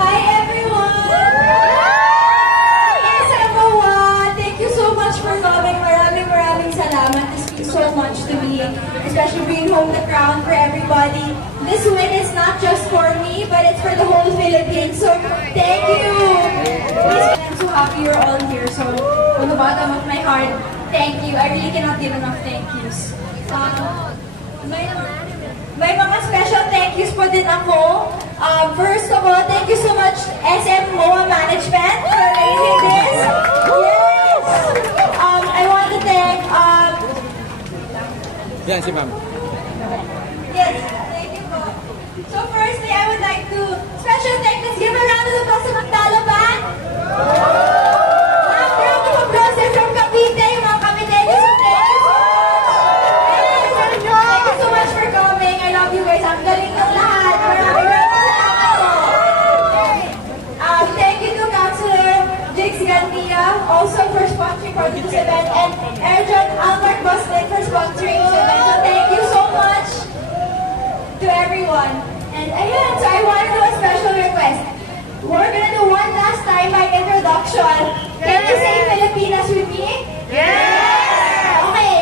Hi everyone! Yes, everyone! Thank you so much for coming. Maraming salamat. This means so much to me, especially bringing home the crown for everybody. This win is not just for me, but it's for the whole Philippines. So, thank you! I'm so happy you're all here. So, from the bottom of my heart, thank you. I really cannot give enough thank yous. May mga special thank yous po din ako. First of all, thank you so much SM MOA Management for arranging this. Yes! I want to thank, Yan si ma'am. yes, thank you po. So firstly, I would like to special thank, let's give a round of applause to Magdalo Band. Round of applause from Cavite, yung mga Caviteños. So thank you so much. Thank you so much for coming. I love you guys. Ang galing ng lahat. Maraming salamat po. Thank you to Councilor Jigs Gandia also for sponsoring for this event, and Erjon Albert Boston for sponsoring this event. So thank you so much to everyone. And ayun, so I want to do a special request. We're gonna do one last time my introduction. Can you say Filipinas with me? Yes! Okay.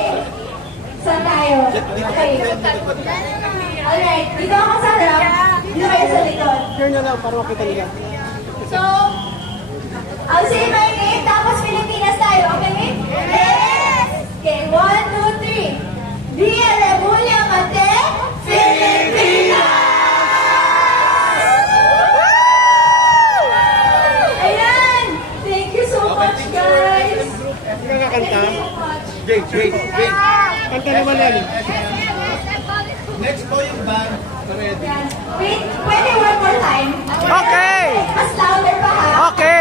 Saan tayo? Okay. Alright, dito ako sa harap. Dito kayo sa likod. Turn nyo lang para makita nila. So, I'll say my name, tapos Pilipinas tayo, okay? Yes! Okay, 1, 2, 3. Via Remulla Mate, Pilipinas! Ayan! Thank you so much, guys! Hindi ka Thank kanta? you so much. Jake. Kanta naman yan. Next po yung band. Yan. Wait, pwede one more time? Okay! Mas louder pa ha? Okay!